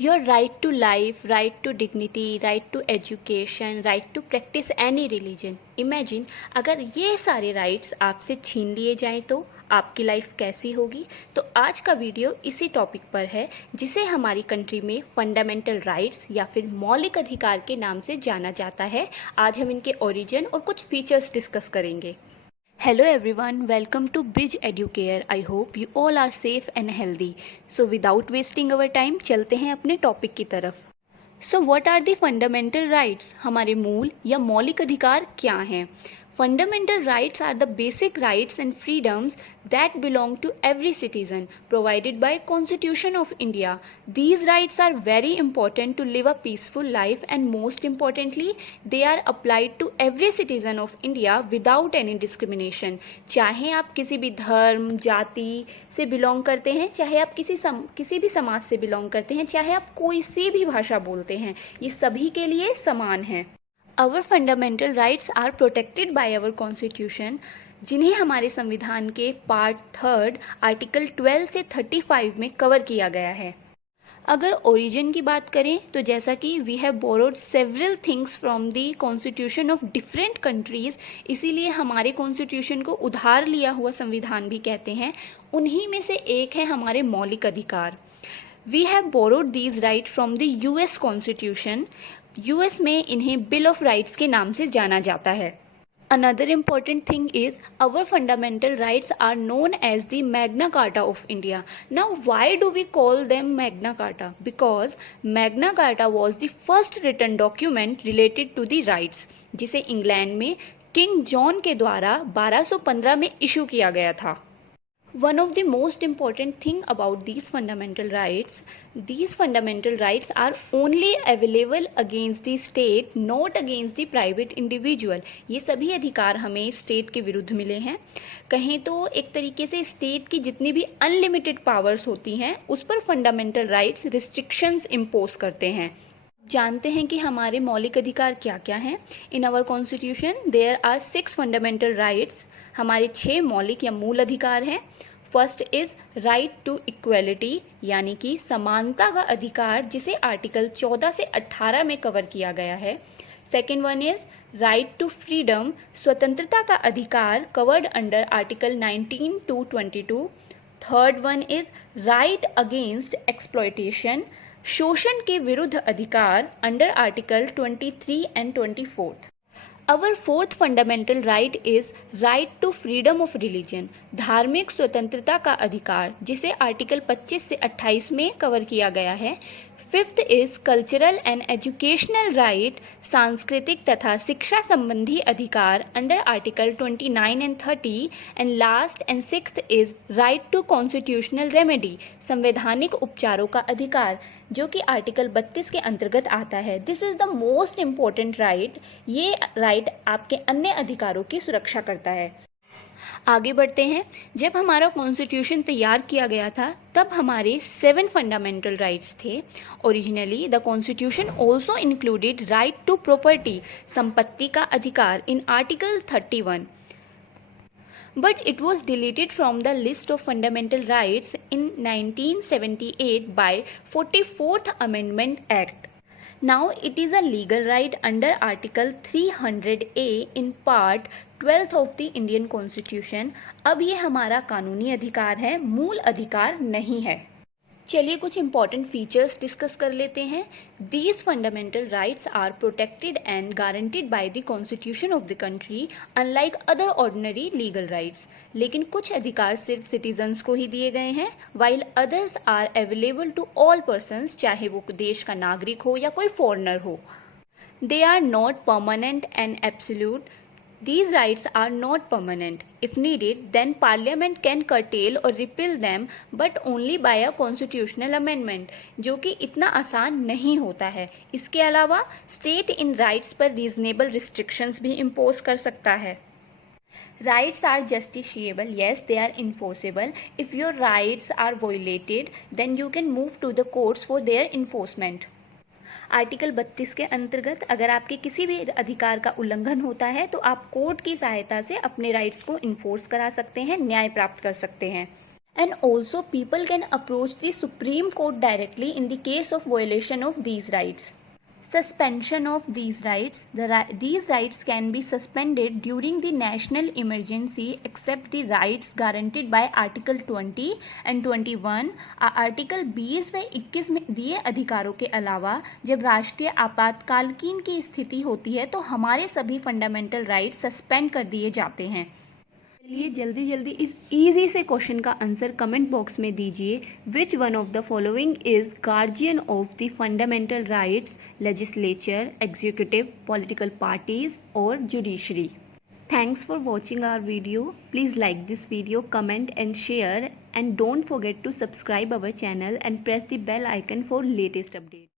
Your right to life, right to dignity, right to education, right to practice any religion. Imagine अगर ये सारे rights आपसे छीन लिए जाएं तो आपकी लाइफ कैसी होगी। तो आज का वीडियो इसी टॉपिक पर है जिसे हमारी कंट्री में फंडामेंटल राइट्स या फिर मौलिक अधिकार के नाम से जाना जाता है। आज हम इनके ओरिजिन और कुछ फीचर्स डिस्कस करेंगे। Hello everyone, welcome to Bridge Educare. I hope you all are safe and healthy. So without wasting our time, चलते हैं अपने टॉपिक की तरफ। So what are the fundamental rights? हमारे मूल या मौलिक अधिकार क्या हैं? Fundamental rights are the basic rights and freedoms that belong to every citizen provided by Constitution of India. These rights are very important to live a peaceful life and most importantly they are applied to every citizen of India without any discrimination. चाहे आप किसी भी धर्म जाति से belong करते हैं, चाहे आप किसी भी समाज से बिलोंग करते हैं, चाहे आप कोई सी भी भाषा बोलते हैं, ये सभी के लिए समान है। Our fundamental rights are protected by our constitution, जिन्हें हमारे संविधान के पार्ट 3 आर्टिकल 12 से 35 में कवर किया गया है। अगर ओरिजिन की बात करें तो जैसा कि we have borrowed several things from the constitution of different countries, इसीलिए हमारे कॉन्स्टिट्यूशन को उधार लिया हुआ संविधान भी कहते हैं। उन्हीं में से एक है हमारे मौलिक अधिकार। We have borrowed these right from the US constitution. US में इन्हें बिल ऑफ राइट्स के नाम से जाना जाता है। Another important thing is our fundamental rights are known as the Magna Carta of India. Now why do we call them Magna Carta? Because Magna Carta was the first written document related to the rights, जिसे England में king John के द्वारा 1215 में issue किया गया था। One of the most important thing about these fundamental rights are only available against the state, not against the private individual. ये सभी अधिकार हमें स्टेट के विरुद्ध मिले हैं। कहें तो एक तरीके से स्टेट की जितनी भी अनलिमिटेड पावर्स होती हैं उस पर फंडामेंटल राइट्स रिस्ट्रिक्शंस इम्पोज करते हैं। जानते हैं कि हमारे मौलिक अधिकार क्या क्या हैं। In our constitution there are 6 fundamental rights. हमारे 6 मौलिक या मूल अधिकार हैं। First is right to equality, यानी कि समानता का अधिकार, जिसे आर्टिकल 14 से 18 में कवर किया गया है। Second one is right to freedom, स्वतंत्रता का अधिकार, covered under article 19 to 22। Third one is right against exploitation, शोषण के विरुद्ध अधिकार, under article 23 and 24। Our fourth fundamental right is right to freedom of religion, धार्मिक स्वतंत्रता का अधिकार, जिसे आर्टिकल 25 से 28 में कवर किया गया है। Fifth is cultural and educational right, सांस्कृतिक तथा शिक्षा संबंधी अधिकार, under article 29 and 30। And last and sixth is right to constitutional remedy, संवैधानिक उपचारों का अधिकार, जो कि आर्टिकल 32 के अंतर्गत आता है। This is the most important right. ये राइट आपके अन्य अधिकारों की सुरक्षा करता है। आगे बढ़ते हैं। जब हमारा कॉन्स्टिट्यूशन तैयार किया गया था तब हमारे 7 फंडामेंटल राइट्स थे। Originally the constitution also included right to property, संपत्ति का अधिकार, in article 31, but it was deleted from the list of fundamental rights in 1978 by 44th Amendment Act. Now it is a legal right under Article 300A in Part 12th of the Indian Constitution. अब ये हमारा कानूनी अधिकार है, मूल अधिकार नहीं है। चलिए कुछ इंपॉर्टेंट फीचर्स डिस्कस कर लेते हैं। These fundamental rights are protected and guaranteed by the constitution of the country, unlike other ordinary legal rights. लेकिन कुछ अधिकार सिर्फ सिटीजन्स को ही दिए गए हैं, while others are available to all persons, चाहे वो देश का नागरिक हो या कोई फॉरेनर हो। They are not permanent and absolute. These rights are not permanent. If needed, then Parliament can curtail or repeal them, but only by a constitutional amendment, जो कि इतना आसान नहीं होता है। इसके अलावा स्टेट इन राइट्स पर रीजनेबल रिस्ट्रिक्शंस भी इम्पोज कर सकता है। Rights are justiciable, yes, they are enforceable. If your rights are violated, then you can move to the courts for their enforcement. Article 32 के अंतर्गत अगर आपके किसी भी अधिकार का उल्लंघन होता है तो आप कोर्ट की सहायता से अपने राइट्स को इन्फोर्स करा सकते हैं, न्याय प्राप्त कर सकते हैं। And also people can approach the Supreme Court directly in the case of violation of these rights. Suspension of these rights. These rights can be suspended during the national emergency except the rights guaranteed by Article 20 and 21. Article 20 व 21 में दिए अधिकारों के अलावा जब राष्ट्रीय आपातकालीन की स्थिति होती है तो हमारे सभी फंडामेंटल राइट्स सस्पेंड कर दिए जाते हैं। चलिए जल्दी जल्दी इस इजी से क्वेश्चन का आंसर कमेंट बॉक्स में दीजिए। Which one of the following is guardian of the fundamental rights? Legislature, executive, political parties और judiciary. Thanks for watching our video. Please like this video, comment and share, and don't forget to subscribe our channel and press the bell icon for latest updates.